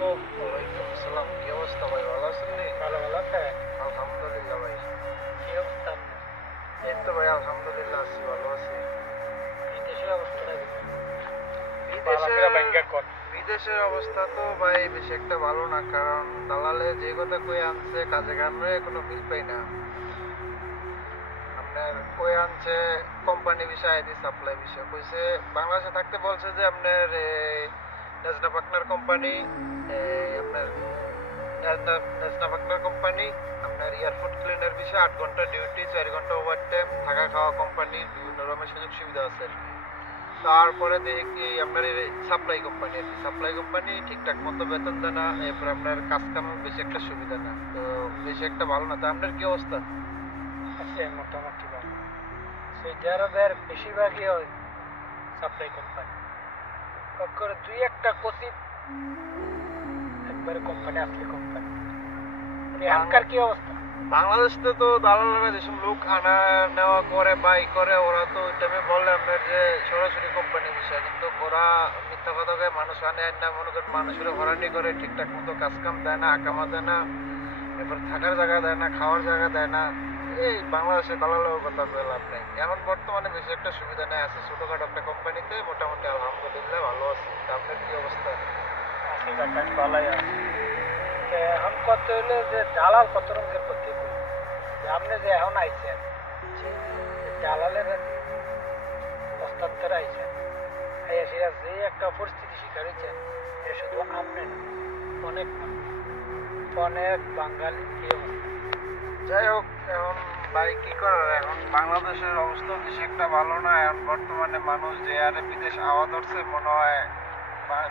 আলাইকুম। ওয়ালাইকুম আসসালাম। কি অবস্থা ভাই, ভালো আছেন নি? ভালো আছেন? আলহামদুলিল্লাহ ভাই। কি অবস্থা আপনার? এই তো ভাই আলহামদুলিল্লাহ আছি, ভালো আছি। বিদেশের অবস্থাটা কি? বিদেশের ব্যাংকে কর। বিদেশের অবস্থা তো ভাই বেশি একটা ভালো না, কারণ দালালে যে কথা কই আনছে কাজে কামে কোনো মিল পাই না। আপনার কই আনছে কোম্পানি বিষয়, আইডি সাপ্লাই বিষয় কইছে। বাংলাদেশে থাকতে বলছে যে আপনার নেজনা পার্টনার কোম্পানি, আপনার নেজনা পার্টনার কোম্পানি আপনার এয়ারপোর্ট ক্লিনার বিষয়ে 8 ঘন্টা ডিউটি, 4 ঘন্টা ওভার টাইম, থাকা খাওয়া কোম্পানির বিভিন্ন রকমের সুযোগ সুবিধা আছে আর কি। তারপরে দেখি আপনার সাপ্লাই কোম্পানি আর কি, সাপ্লাই কোম্পানি ঠিকঠাক মতো বেতন দেয় না, এরপর আপনার কাজ কাম বেশি একটা সুবিধা না, তো বেশি একটা ভালো না। তো আপনার কি অবস্থা? আছে মোটামুটি ভালো। সৌদি আরবের বেশিরভাগই ওই সাপ্লাই কোম্পানি। করে দুই একটা কোচিং একবারে কোম্পানি আসলে কোম্পানি। এখানকার কি অবস্থা? বাংলাদেশে তো দালালেরা যেসব লোক আনা নেওয়া করে বাই করে, ওরা তো ওই টাইমে বলে আপনার যে সরাসরি কোম্পানি বিষয়, কিন্তু ওরা মিথ্যা কথা কয়ে মানুষ আনে না, মনে করেন মানুষের হরানি করে, ঠিকঠাক মতো কাজ কাম দেয় না, আকামা দেয় না, এরপর থাকার জায়গা দেয় না, খাওয়ার জায়গা দেয় না। এই বাংলাদেশে দালালের কথা বলে লাভ নেই। এখন বর্তমানে বেশি একটা সুবিধা নেই, আছে ছোটখাটো একটা কোম্পানিতে, মোটামুটি আলহামদুলিল্লাহ ভালো আছি। তা আপনার কি অবস্থা? আশি টাকা ভালোই আছে। এখন কত হইলে যে দালাল কত রঙের করতে আপনি যে এখন আইছেন দালালের হস্তান্তর আইছেন, সেটা যে একটা পরিস্থিতি শিকার হয়েছেন, এটা শুধু আপনি না, অনেক মানুষ, অনেক বাঙালি এই অবস্থা। যাই হোক, এখন ভাই কি করার, এখন বাংলাদেশের অবস্থা বেশি একটা ভালো না। এখন বর্তমানে মানুষ যে আরে বিদেশ আওয়া ধরছে, মনে হয়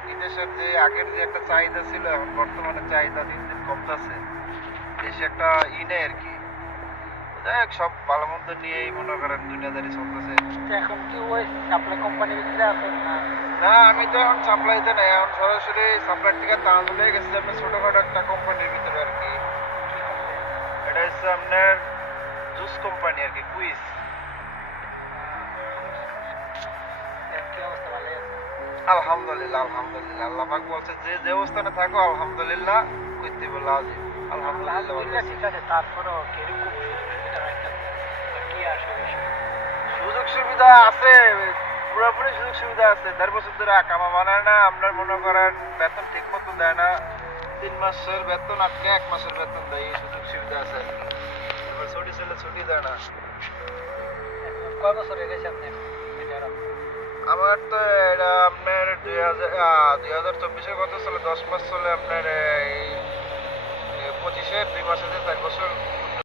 বিদেশের যে আগের যে একটা চাহিদা ছিল, এখন বর্তমানে চাহিদা দিন দিন কমতেছে, বেশি একটা নেই আর কি। যাই হোক, সব ভালো মন্দ নিয়েই মনে করেন দুনিয়াদারি চলতেছে। এখন কি ওই সাপ্লাই কোম্পানির ভিতরে আছেন না? না, আমি তো এখন সাপ্লাইতে নাই, এখন সরাসরি সাপ্লাই থেকে টানা তুলে গেছি আপনার ছোটখাটো একটা কোম্পানির ভিতরে আর কি। এটা হচ্ছে আপনার জুস কোম্পানি আর কি, কুইজ। কি অবস্থা? ভালো আছে? আলহামদুলিল্লাহ আলহামদুলিল্লাহ, আল্লাহ পাক বলছে যে যে অবস্থানে থাকো আলহামদুলিল্লাহ কইতে বলা আছে। আলহামদুলিল্লাহ ভালো আছি। ঠিক আছে, তারপরেও কিরকম সুবিধা রাখতেন কি আসে বেশি? সুযোগ সুবিধা আছে, পুরোপুরি সুযোগ সুবিধা আছে। 4 বছর ধরে আকামা বানায় না, আপনার মনে করেন বেতন ঠিক মতো দেয় না, 3 মাসের বেতন আটকে 1 মাসের বেতন দেয়, এই সুযোগ সুবিধা আছে আর কি। এবার ছুটি ছেলে ছুটি দেয় না। কয় বছর গেছে আপনি এটা? আমার তো এটা আপনার 2024-এর কত চলে, 10 মাস চলে আপনার, এই 25-এর 2 মাসে যে 4